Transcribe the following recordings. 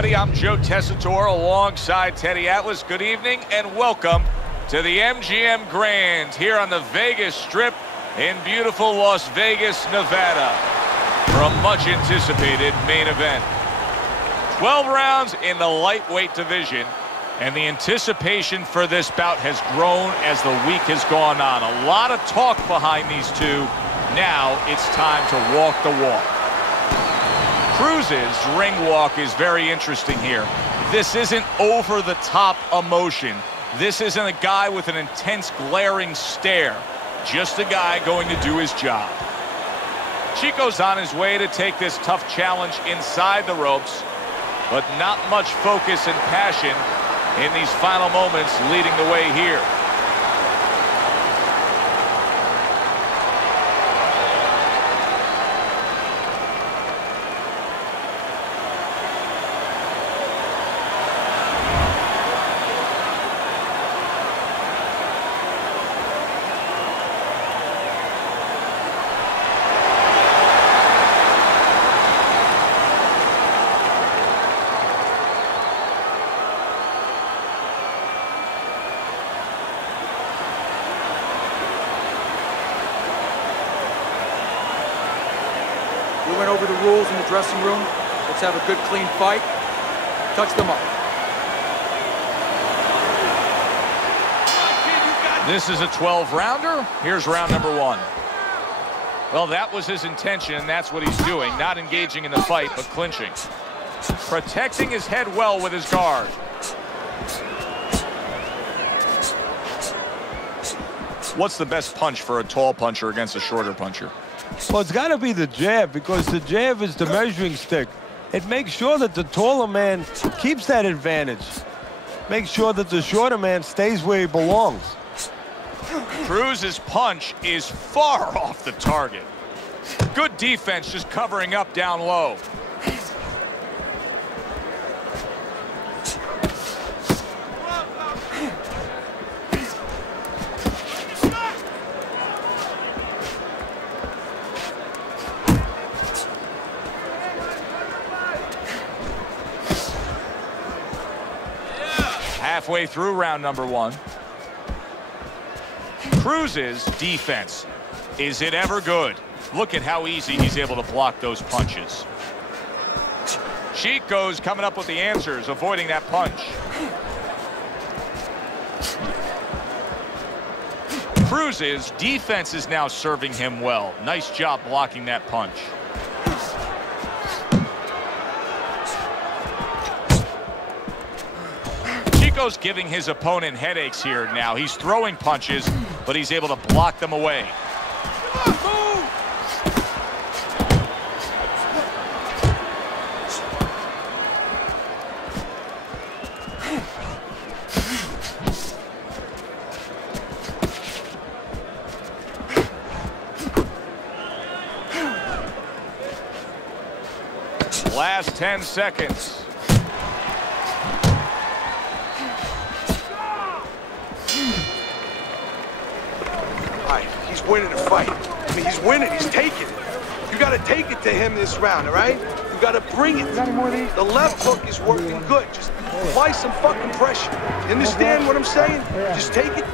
everybody. I'm Joe Tessitore alongside Teddy Atlas. Good evening and welcome to the MGM Grand here on the Vegas Strip in beautiful Las Vegas, Nevada, for a much-anticipated main event. 12 rounds in the lightweight division, and the anticipation for this bout has grown as the week has gone on. A lot of talk behind these two. Now it's time to walk the walk. Cruz's ring walk is very interesting here. This isn't over-the-top emotion. This isn't a guy with an intense glaring stare. Just a guy going to do his job. Chico's on his way to take this tough challenge inside the ropes, but not much focus and passion in these final moments leading the way here. We went over the rules in the dressing room. Let's have a good, clean fight. Touch them up. This is a 12-rounder. Here's round number one. Well, that was his intention, and that's what he's doing. Not engaging in the fight, but clinching. Protecting his head well with his guard. What's the best punch for a tall puncher against a shorter puncher? Well, it's got to be the jab, because the jab is the measuring stick. It makes sure that the taller man keeps that advantage. Makes sure that the shorter man stays where he belongs. Cruz's punch is far off the target. Good defense, just covering up down low. Halfway through round number one. Cruz's defense, is it ever good? Look at how easy he's able to block those punches. Chico's coming up with the answers, avoiding that punch. Cruz's defense is now serving him well. Nice job blocking that punch. Chico's giving his opponent headaches here now. He's throwing punches, but he's able to block them away. Last 10 seconds. He's winning the fight. I mean, he's winning. He's taking it. You got to take it to him this round, all right? You got to bring it. The left hook is working good. Just apply some fucking pressure. You understand what I'm saying? Just take it.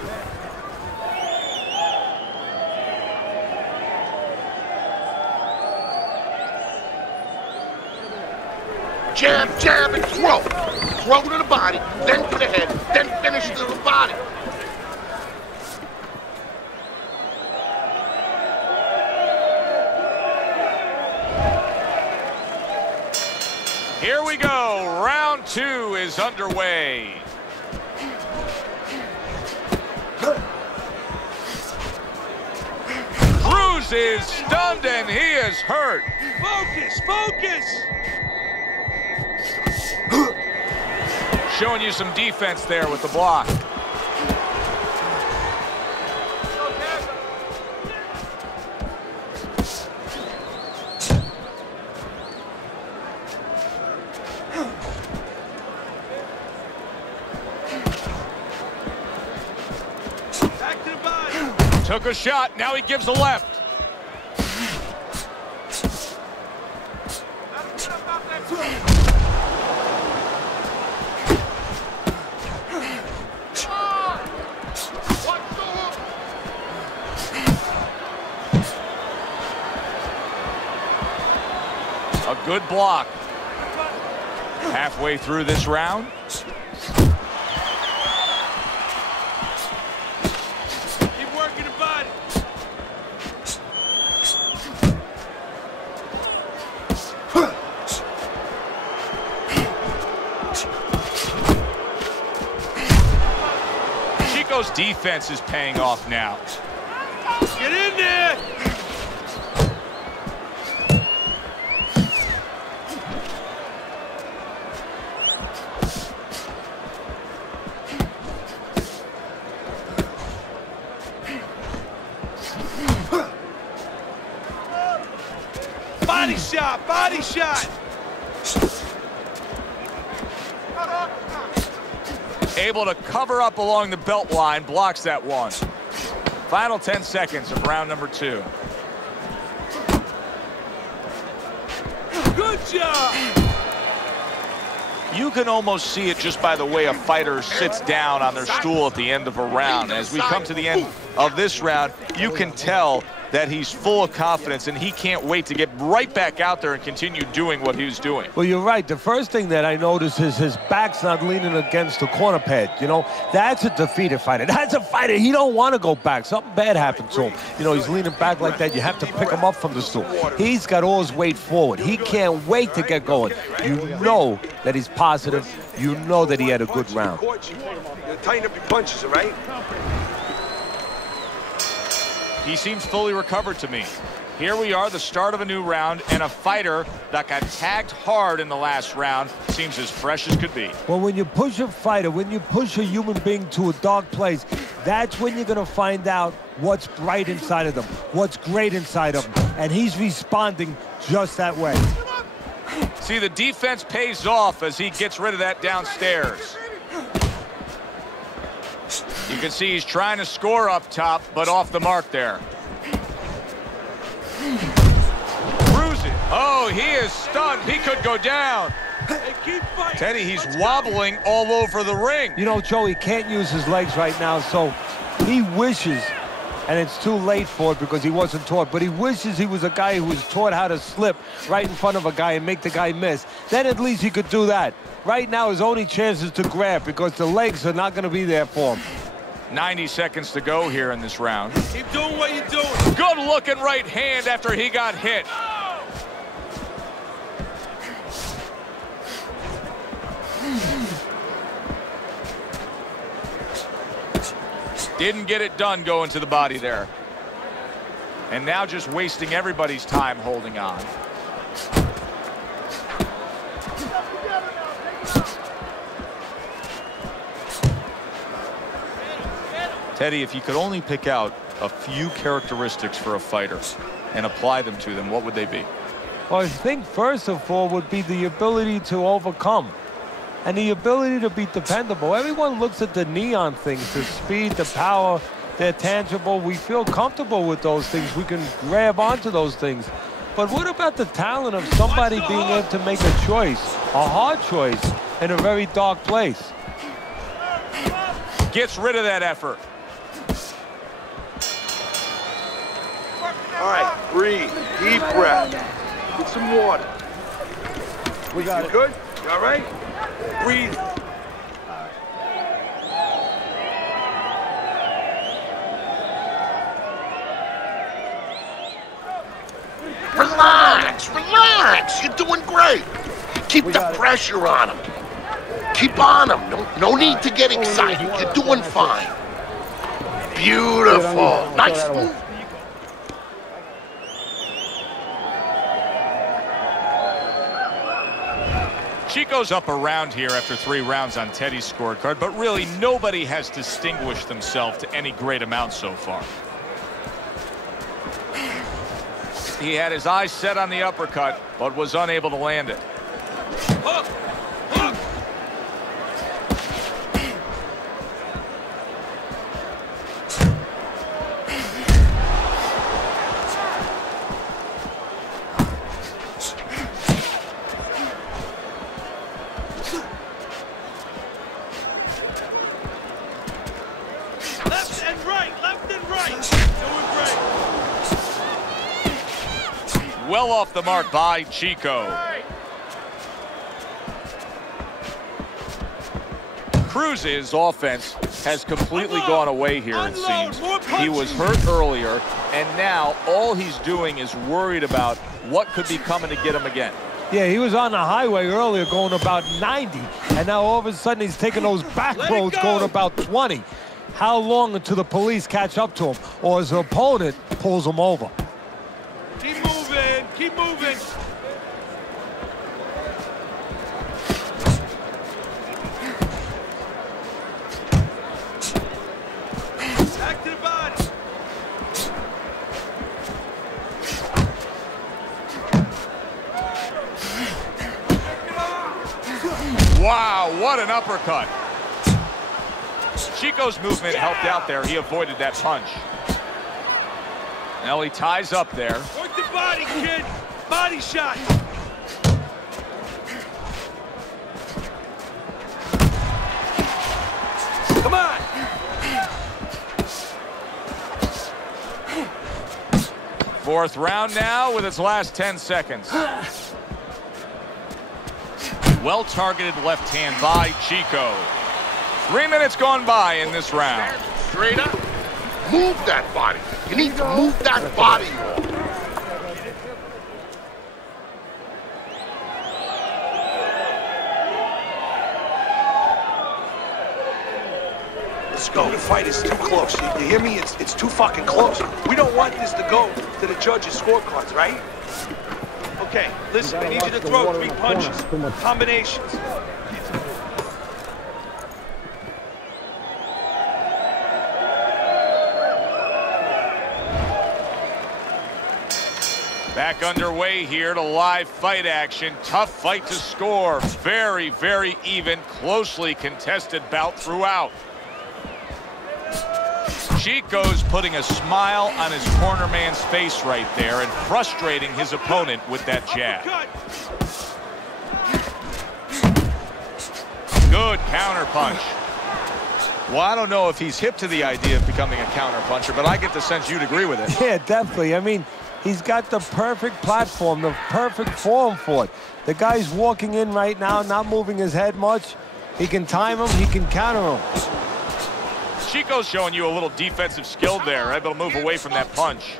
Jab, jab, and throw. Throw to the body, then to the head, then finish to the body. Here we go. Round two is underway. Cruz is stunned and he is hurt. Focus, focus. Showing you some defense there with the block. Took a shot, now he gives a left. Good block. Halfway through this round. Keep working the body. Chico's defense is paying off now. Get in there. Body shot, body shot. Able to cover up along the belt line, blocks that one. Final 10 seconds of round number 2. Good job. You can almost see it just by the way a fighter sits down on their stool at the end of a round. As we come to the end of this round, you can tell that he's full of confidence and he can't wait to get right back out there and continue doing what he was doing. Well, you're right. The first thing that I noticed is his back's not leaning against the corner pad. You know, that's a defeated fighter. That's a fighter. He don't want to go back. Something bad happened to him. You know, he's leaning back like that. You have to pick him up from the stool. He's got all his weight forward. He can't wait to get going. You know that he's positive. You know that he had a good round. You tighten up your punches, all right? He seems fully recovered to me. Here we are, the start of a new round, and a fighter that got tagged hard in the last round seems as fresh as could be. Well, when you push a fighter, when you push a human being to a dark place, that's when you're going to find out what's bright inside of them, what's great inside of them. And he's responding just that way. See, the defense pays off as he gets rid of that downstairs. You can see he's trying to score up top, but off the mark there. Cruz it. Oh, he is stunned. He could go down. Hey, keep fighting. Teddy, he's wobbling all over the ring. You know, Joe, he can't use his legs right now, so he wishes, and it's too late for it because he wasn't taught, but he wishes he was a guy who was taught how to slip right in front of a guy and make the guy miss. Then at least he could do that. Right now, his only chance is to grab because the legs are not going to be there for him. 90 seconds to go here in this round. Keep doing what you're doing. Good looking right hand after he got hit. Didn't get it done going to the body there. And now just wasting everybody's time holding on. Teddy, if you could only pick out a few characteristics for a fighter and apply them to them, what would they be? Well, I think first of all would be the ability to overcome and the ability to be dependable. Everyone looks at the neon things, the speed, the power, they're tangible. We feel comfortable with those things. We can grab onto those things. But what about the talent of somebody being able to make a choice, a hard choice, in a very dark place? Gets rid of that effort. All right, breathe. Deep breath. Get some water. We got You it. good? You all right? Breathe. Relax, relax. You're doing great. Keep the pressure on him. Keep on him. No need to get excited. You're doing fine. Beautiful. Nice move. Chico's up around here after 3 rounds on Teddy's scorecard, but really nobody has distinguished themselves to any great amount so far. He had his eyes set on the uppercut, but was unable to land it. Hook. Hook. Left and right. Left and right. Doing great. Well off the mark by Chico. Cruz's offense has completely gone away here, it seems. He was hurt earlier, and now all he's doing is worried about what could be coming to get him again. Yeah, he was on the highway earlier going about 90, and now all of a sudden he's taking those back roads going about 20. How long until the police catch up to him or his opponent pulls him over? Keep moving, keep moving. Back to the body. Wow, what an uppercut. Chico's movement helped out there. He avoided that punch. Now he ties up there. Work the body, kid. Body shot. Come on. Fourth round now with its last 10 seconds. Well-targeted left hand by Chico. 3 minutes gone by in this round. Straight up. Move that body. You need to move that body. Let's go. The fight is too close. You hear me? It's too fucking close. We don't want this to go to the judges' scorecards, right? Okay, listen, I need you to throw 3 punches. Combinations. Back underway here to live fight action. Tough fight to score. Very, very even, closely contested bout throughout. Chico's putting a smile on his corner man's face right there and frustrating his opponent with that jab. Good counter punch. Well, I don't know if he's hip to the idea of becoming a counter puncher, but I get the sense you'd agree with it. Yeah, definitely. I mean, he's got the perfect platform, the perfect form for it. The guy's walking in right now, not moving his head much. He can time him, he can counter him. Chico's showing you a little defensive skill there, able to move away from that punch.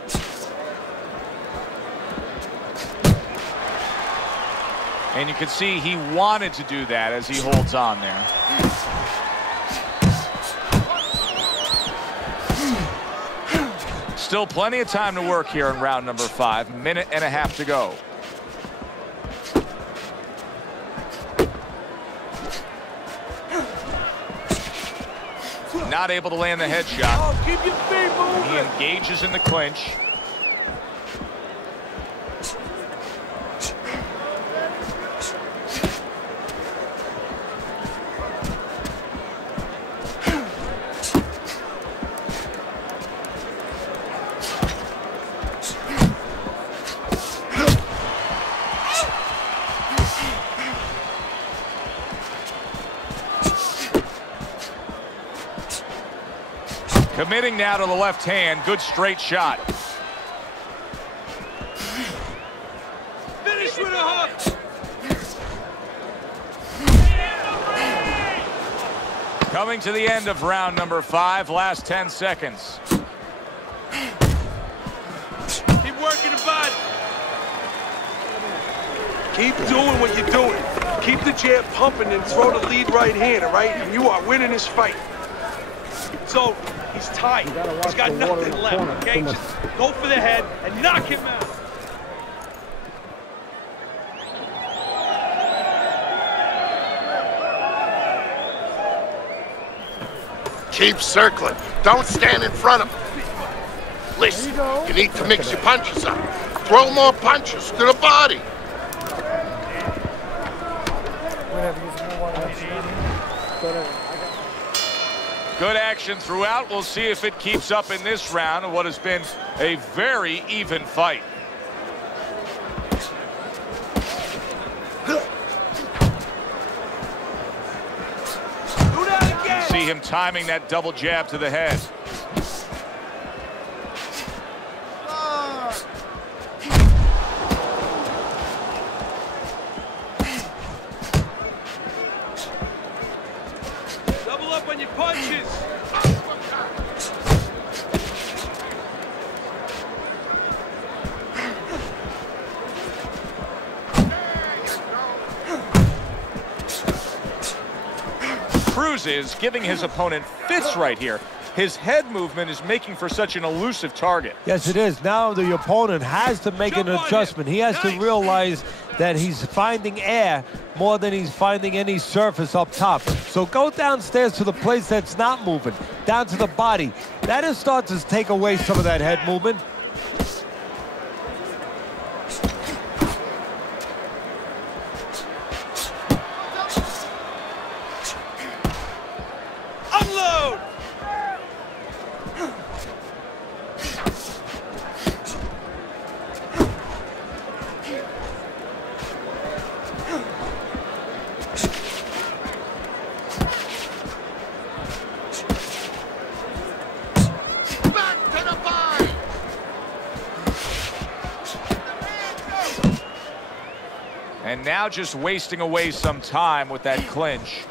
And you can see he wanted to do that as he holds on there. Still plenty of time to work here in round number 5. Minute and a half to go. Not able to land the headshot. Oh, keep your feet moving. He engages in the clinch. Committing now to the left hand. Good straight shot. Finish with a hook. Coming to the end of round number 5. Last 10 seconds. Keep working the body. Keep doing what you're doing. Keep the jab pumping and throw the lead right hand, all right? And you are winning this fight. So, he's tight. He's got nothing left, okay? Just go for the head and knock him out. Keep circling. Don't stand in front of him. Listen, you need to mix your punches up. Throw more punches to the body. Good action throughout. We'll see if it keeps up in this round of what has been a very even fight. See him timing that double jab to the head. punches. Cruz is giving his opponent fits right here. His head movement is making for such an elusive target. Yes, it is. Now the opponent has to make an adjustment. He has to realize that he's finding air more than he's finding any surface up top. So go downstairs to the place that's not moving, down to the body. That is starts to take away some of that head movement. Unload! Back to the body. And now just wasting away some time with that clinch.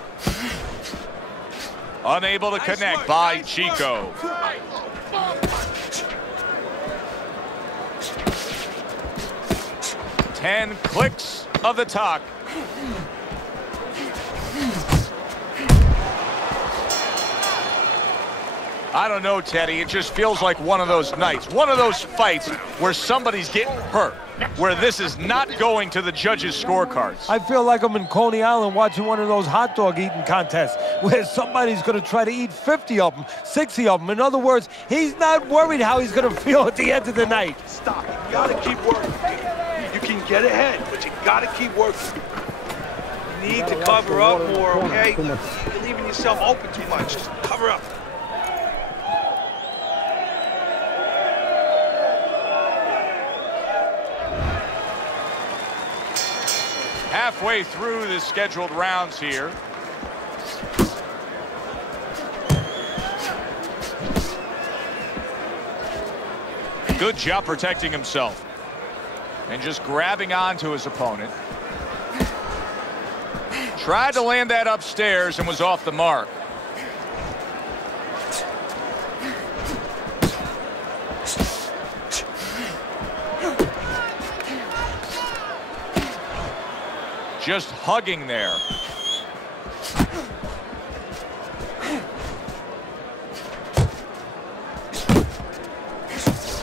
Unable to connect by Chico. 10 clicks of the talk. I don't know, Teddy. It just feels like one of those nights, one of those fights where somebody's getting hurt, where this is not going to the judges' scorecards. I feel like I'm in Coney Island watching one of those hot dog eating contests where somebody's going to try to eat 50 of them, 60 of them. In other words, he's not worried how he's going to feel at the end of the night. Stop. You gotta keep working. You can get ahead, but you gotta keep working. You need to cover up more, okay? You're leaving yourself open too much. Just cover up. Halfway through the scheduled rounds here. Good job protecting himself. And just grabbing onto his opponent. Tried to land that upstairs and was off the mark. Just hugging there.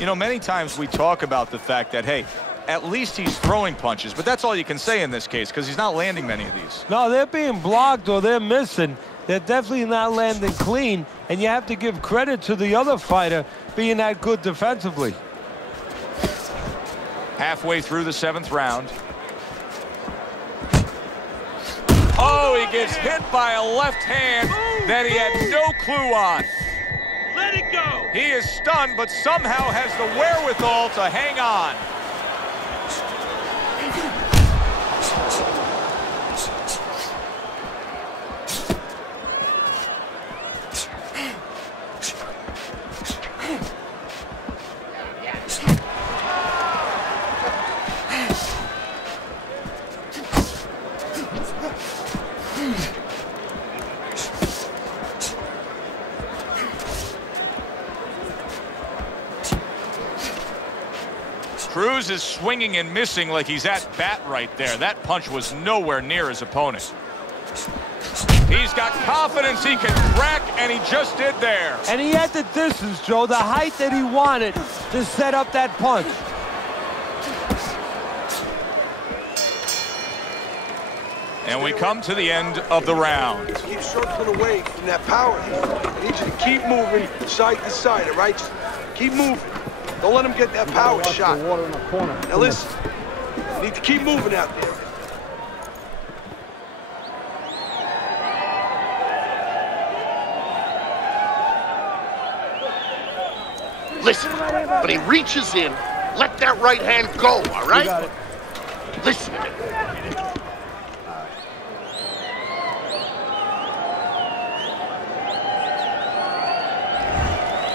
You know, many times we talk about the fact that, hey, at least he's throwing punches, but that's all you can say in this case because he's not landing many of these. No, they're being blocked or they're missing. They're definitely not landing clean, and you have to give credit to the other fighter being that good defensively. Halfway through the 7th round. Oh, he gets hit by a left hand that he had no clue on. Let it go. He is stunned, but somehow has the wherewithal to hang on. Cruz is swinging and missing like he's at bat right there. That punch was nowhere near his opponent. He's got confidence he can crack, and he just did there. And he had the distance, Joe, the height that he wanted to set up that punch. And we come to the end of the round. Keep circling away from that power. I need you to keep moving side to side, all right? Just keep moving. Don't let him get that power shot. Now listen, you need to keep moving out there. Listen, when he reaches in, let that right hand go, all right? Listen.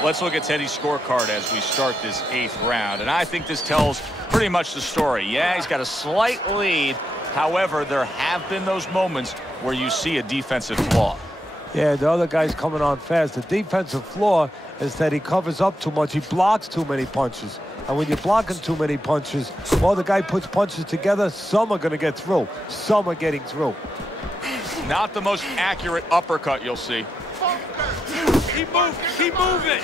Let's look at Teddy's scorecard as we start this 8th round. And I think this tells pretty much the story. Yeah, he's got a slight lead. However, there have been those moments where you see a defensive flaw. Yeah, the other guy's coming on fast. The defensive flaw is that he covers up too much. He blocks too many punches. And when you're blocking too many punches, well, the guy puts punches together, some are going to get through. Some are getting through. Not the most accurate uppercut you'll see. Keep moving, keep moving.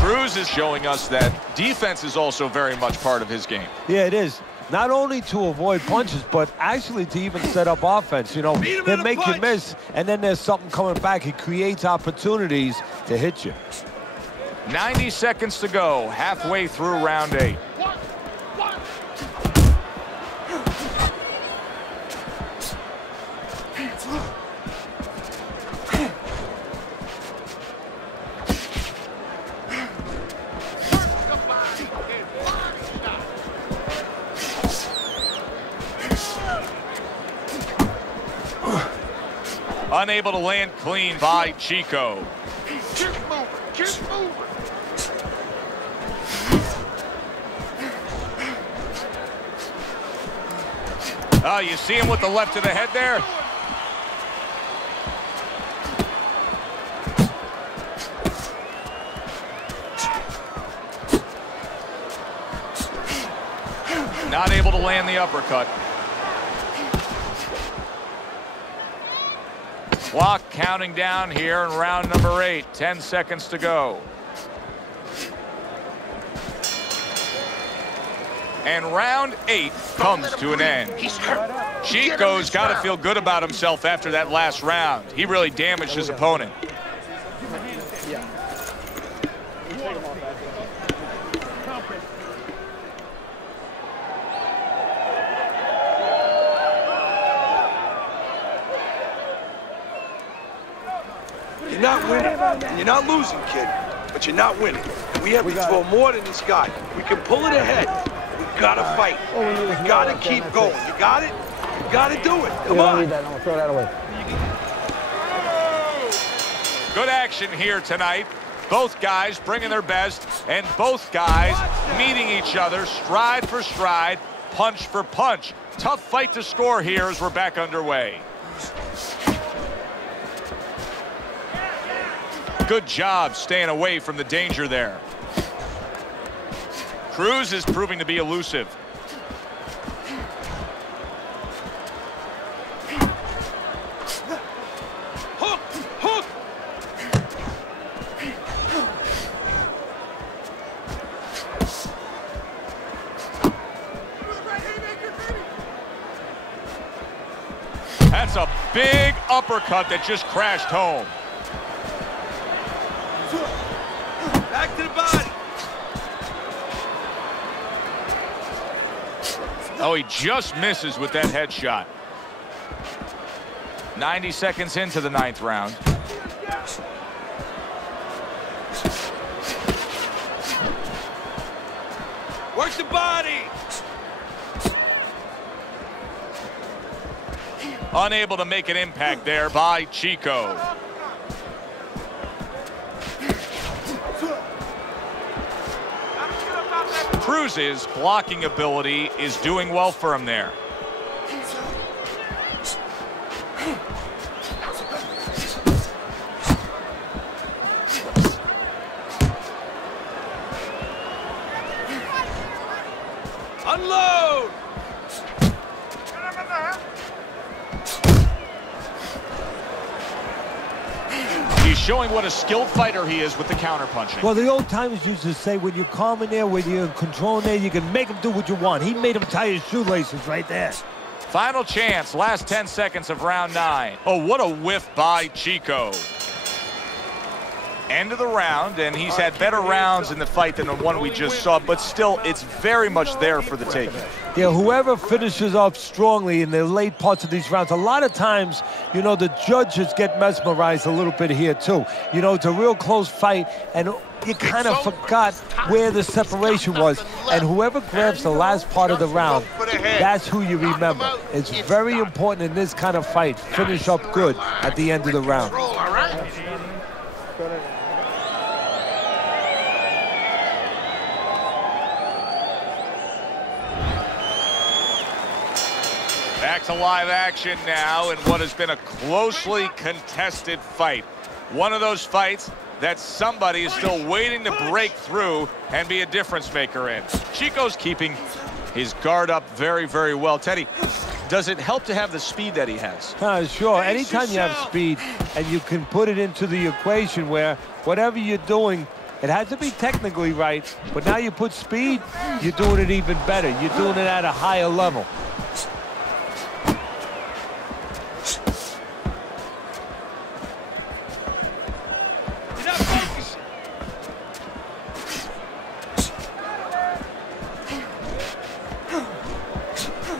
Cruz is showing us that defense is also very much part of his game. Yeah, it is. Not only to avoid punches, but actually to even set up offense. You know, they make you miss, and then there's something coming back. He creates opportunities to hit you. 90 seconds to go, halfway through round 8. Unable to land clean by Chico. Keep moving, keep moving. Oh, you see him with the left to the head there? Not able to land the uppercut. Clock counting down here in round number 8. 10 seconds to go. And round 8 comes to an end. He's hurt. Chico's got to feel good about himself after that last round. He really damaged his opponent. You're not winning. You're not losing, kid. But you're not winning. We have to throw more than this guy. We can pull it ahead. We gotta fight. We gotta keep going. You got it? You gotta do it. Come on. I'm gonna throw that away. Good action here tonight. Both guys bringing their best, and both guys meeting each other stride for stride, punch for punch. Tough fight to score here as we're back underway. Good job staying away from the danger there. Cruz is proving to be elusive. Hook! Hook! That's a big uppercut that just crashed home. Back to the body. Oh, he just misses with that headshot. 90 seconds into the 9th round. Work the body. Unable to make an impact there by Chico. Cruz's blocking ability is doing well for him there. Unload! He's showing what a skilled fighter he is with the counterpunching. Well, the old timers used to say when you're calm in there, when you're in control in there, you can make him do what you want. He made him tie his shoelaces right there. Final chance, last 10 seconds of round 9. Oh, what a whiff by Chico. End of the round, and he's had better rounds in the fight than the one we just saw, but still, it's very much there for the taking. Yeah, whoever finishes off strongly in the late parts of these rounds, a lot of times, you know, the judges get mesmerized a little bit here, too. You know, it's a real close fight, and you kind of forgot where the separation was. And whoever grabs the last part of the round, that's who you remember. It's very important in this kind of fight. Finish up good at the end of the round. Back to live action now in what has been a closely contested fight. One of those fights that somebody is still waiting to break through and be a difference maker in. Chico's keeping his guard up very, very well. Teddy, does it help to have the speed that he has? Sure. Anytime you have speed and you can put it into the equation where whatever you're doing, it has to be technically right, but now you put speed, you're doing it even better. You're doing it at a higher level.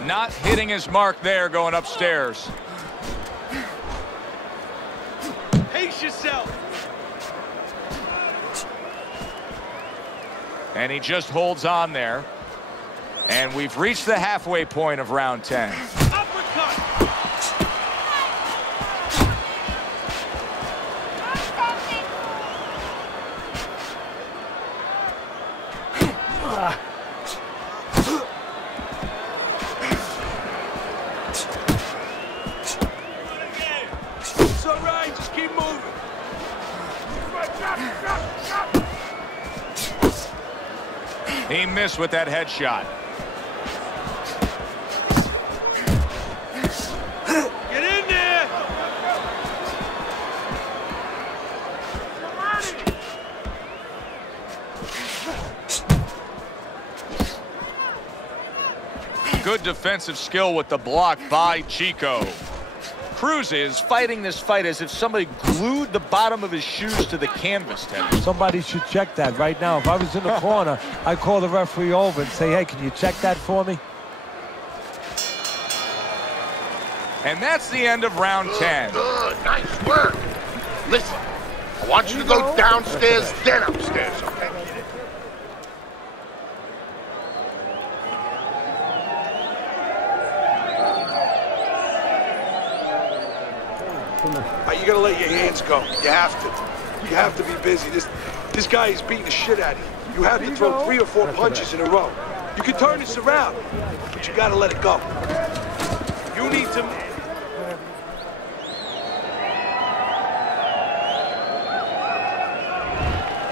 Not hitting his mark there going upstairs. Pace yourself. And he just holds on there. And we've reached the halfway point of round 10. Uppercut. It's all right, just keep moving. He missed with that headshot. Get in there. Good defensive skill with the block by Chico. Cruz is fighting this fight as if somebody glued the bottom of his shoes to the canvas, Teddy. Somebody should check that right now. If I was in the corner, I'd call the referee over and say, hey, can you check that for me? And that's the end of round 10. Good, nice work. Listen, I want you to go downstairs, then upstairs, okay? You gotta let your hands go. You have to. You have to be busy. This guy is beating the shit out of you. You have to throw 3 or 4 punches in a row. You can turn this around, but you gotta let it go. You need to...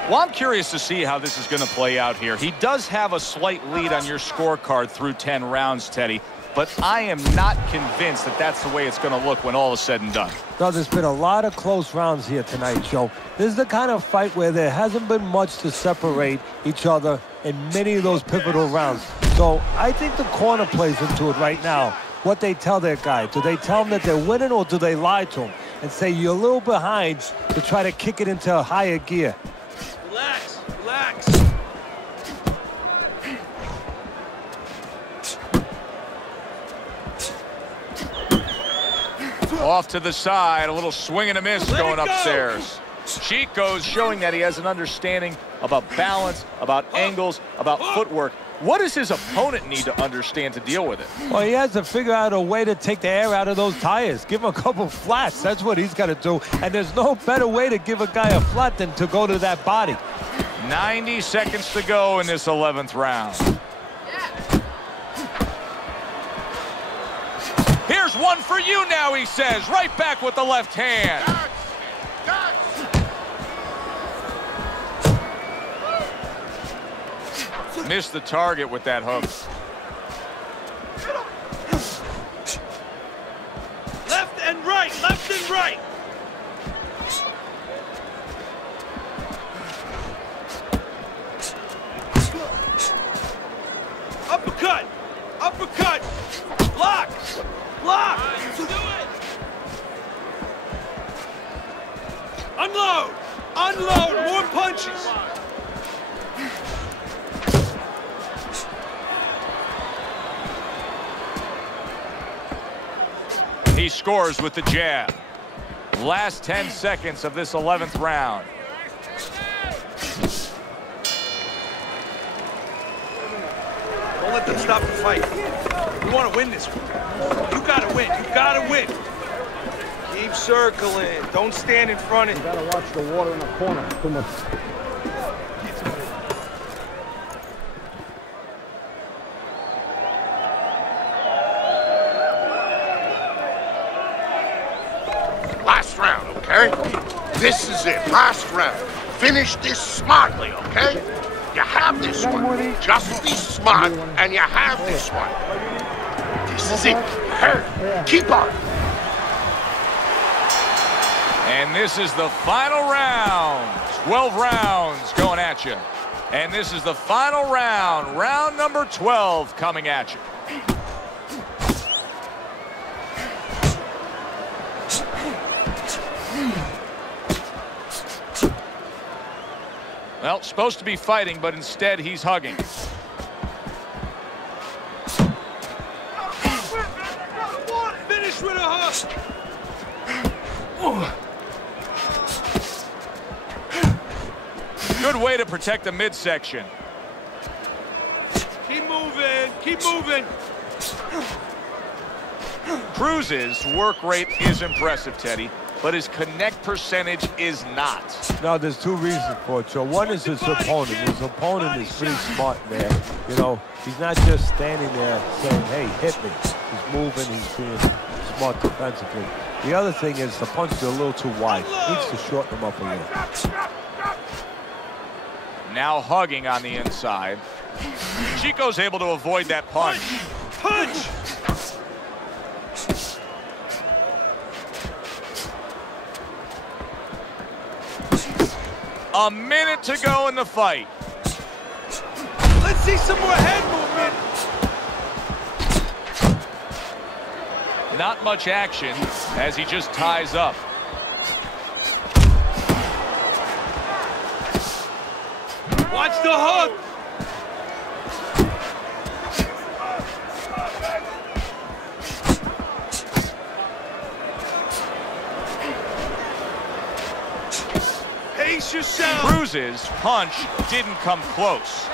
Well, I'm curious to see how this is going to play out here. He does have a slight lead on your scorecard through 10 rounds, Teddy. But I am not convinced that that's the way it's going to look when all is said and done. No, there's been a lot of close rounds here tonight, Joe. This is the kind of fight where there hasn't been much to separate each other in many of those pivotal rounds. So I think the corner plays into it right now. What they tell their guy. Do they tell them that they're winning, or do they lie to him and say you're a little behind to try to kick it into a higher gear? Relax, relax. Off to the side, a little swing and a miss going upstairs. Chico's showing that he has an understanding about balance, about angles, about footwork. What does his opponent need to understand to deal with it? Well, he has to figure out a way to take the air out of those tires. Give him a couple flats. That's what he's got to do. And there's no better way to give a guy a flat than to go to that body. 90 seconds to go in this 11th round. Here's one for you now, he says. Right back with the left hand. Missed the target with that hook. Left and right, left and right. Uppercut, uppercut, block, block. Do it. Unload, unload, more punches. He scores with the jab. Last 10 seconds of this 11th round. Don't let them stop the fight. We want to win this one. You gotta win. You gotta win. Keep circling. Don't stand in front of him. You gotta watch the water in the corner. Too much. Last round, okay? This is it, last round. Finish this smartly, okay? You have this one. Just be smart, and you have this one. This is it. Hurry. Keep on. And this is the final round. 12 rounds going at you. And this is the final round. Round number 12 coming at you. Well, supposed to be fighting, but instead he's hugging. Finish with a hug. Good way to protect the midsection. Keep moving. Keep moving. Cruz's work rate is impressive, Teddy, but his connect percentage is not. Now, there's two reasons for it, Joe. One is his opponent. His opponent is pretty smart, man. You know, he's not just standing there saying, hey, hit me. He's moving, he's being smart defensively. The other thing is the punch is a little too wide. He needs to shorten them up a little. Now hugging on the inside. Chico's able to avoid that punch. Punch! A minute to go in the fight. Let's see some more head movement. Not much action as he just ties up. Watch the hug. Pace yourself. Cruz's punch didn't come close.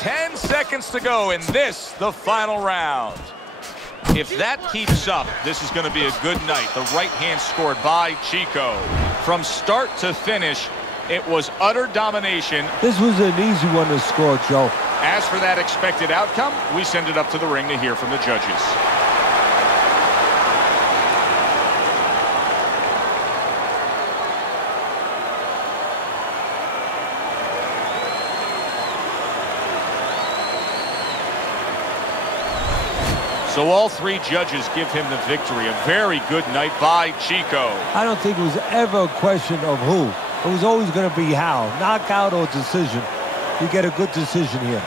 10 seconds to go in this, the final round. If that keeps up, this is going to be a good night. The right hand scored by Chico. From start to finish, it was utter domination. This was an easy one to score, Joe. As for that expected outcome, we send it up to the ring to hear from the judges. So all three judges give him the victory. A very good night by Chico. I don't think it was ever a question of who. It was always going to be how. Knockout or decision. You get a good decision here.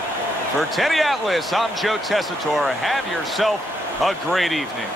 For Teddy Atlas, I'm Joe Tessitore. Have yourself a great evening.